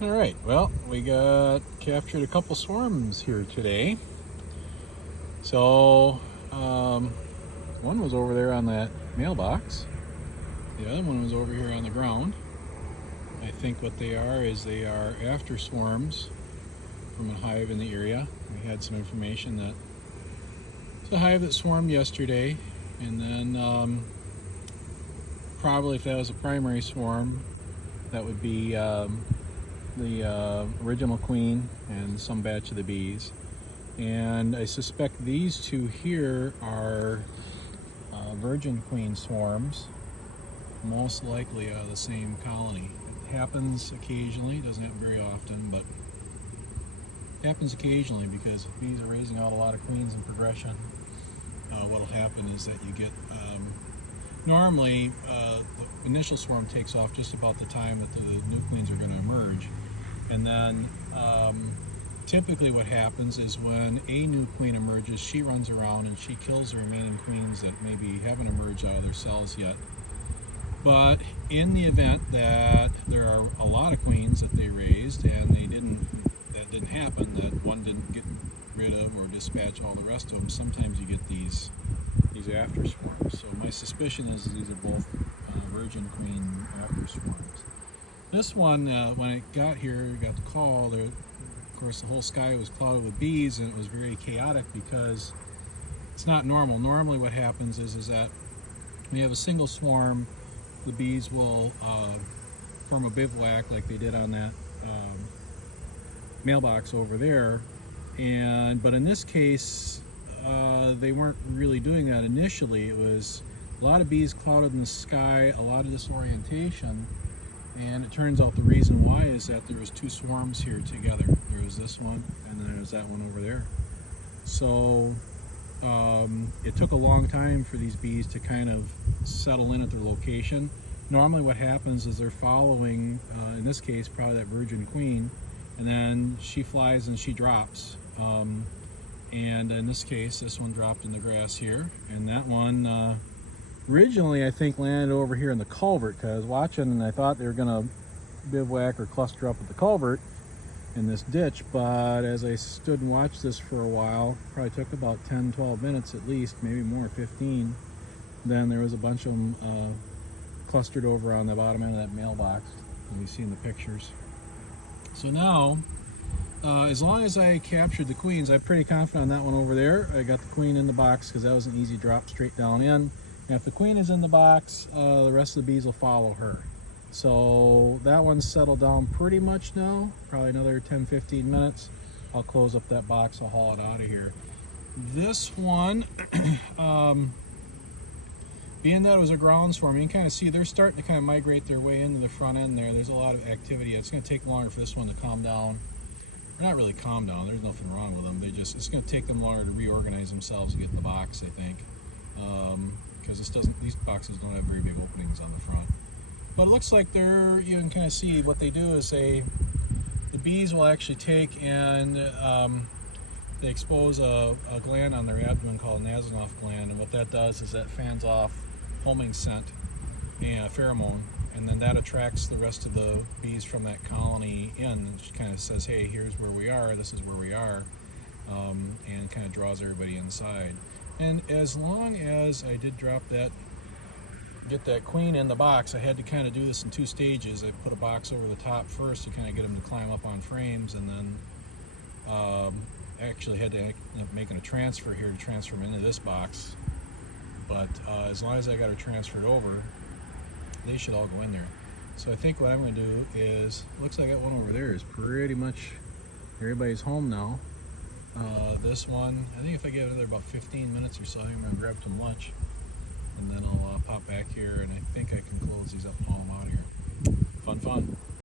All right, well, we got captured a couple swarms here today. So, one was over there on that mailbox. The other one was over here on the ground. I think what they are is they are after swarms from a hive in the area. We had some information that it's a hive that swarmed yesterday, and then probably if that was a primary swarm, that would be the original queen and some batch of the bees. And I suspect these two here are virgin queen swarms, most likely out of the same colony. It happens occasionally, doesn't happen very often, but it happens occasionally because if bees are raising out a lot of queens in progression, what'll happen is that you get normally the initial swarm takes off just about the time that the new queens are going to emerge, and then typically what happens is when a new queen emerges, she runs around and she kills the remaining queens that maybe haven't emerged out of their cells yet. But in the event that there are a lot of queens that they raised and that didn't happen, that one didn't get rid of or dispatch all the rest of them, sometimes you get these after swarms. So my suspicion is these are both virgin queen after swarms. This one, when it got here, got the call, of course the whole sky was clouded with bees, and it was very chaotic because it's not normal. Normally what happens is that when you have a single swarm, the bees will form a bivouac like they did on that mailbox over there. But in this case, they weren't really doing that initially. It was a lot of bees clouded in the sky, a lot of disorientation, and it turns out the reason why is that there was two swarms here together. There was this one, and then there's that one over there. So it took a long time for these bees to kind of settle in at their location. Normally what happens is they're following, in this case, probably that virgin queen, and then she flies and she drops. And in this case, this one dropped in the grass here, and that one originally I think landed over here in the culvert, because I was watching and I thought they were going to bivouac or cluster up at the culvert in this ditch, but as I stood and watched this for a while, probably took about 10-12 minutes at least, maybe more, 15, then there was a bunch of them clustered over on the bottom end of that mailbox, and you see in the pictures. So now, as long as I captured the queens, I'm pretty confident on that one over there. I got the queen in the box because that was an easy drop straight down in. And if the queen is in the box, the rest of the bees will follow her. So that one's settled down pretty much now, probably another 10-15 minutes. I'll close up that box, I'll haul it out of here. This one, being that it was a ground swarm, you can kind of see they're starting to kind of migrate their way into the front end there. There's a lot of activity. It's going to take longer for this one to calm down. They're not really calm down, there's nothing wrong with them. It's going to take them longer to reorganize themselves and get in the box, I think. Because these boxes don't have very big openings on the front. But it looks like you can kind of see what they do is the bees will actually take and they expose a gland on their abdomen called Nasonoff gland, and what that does is that fans off homing scent and a pheromone, and then that attracts the rest of the bees from that colony in, and just kind of says, hey, here's where we are, this is where we are, and kind of draws everybody inside. And as long as I did get that queen in the box, I had to kind of do this in two stages. I put a box over the top first to kind of get them to climb up on frames, and then actually had to end up making a transfer here to transfer them into this box. But as long as I got her transferred over, they should all go in there. So I think what I'm going to do is, looks like that one over there is pretty much everybody's home now. This one, I think if I give it another about 15 minutes or so, I'm going to grab some lunch, and then I'll pop back here, and I think I can close these up and haul them out of here. Fun.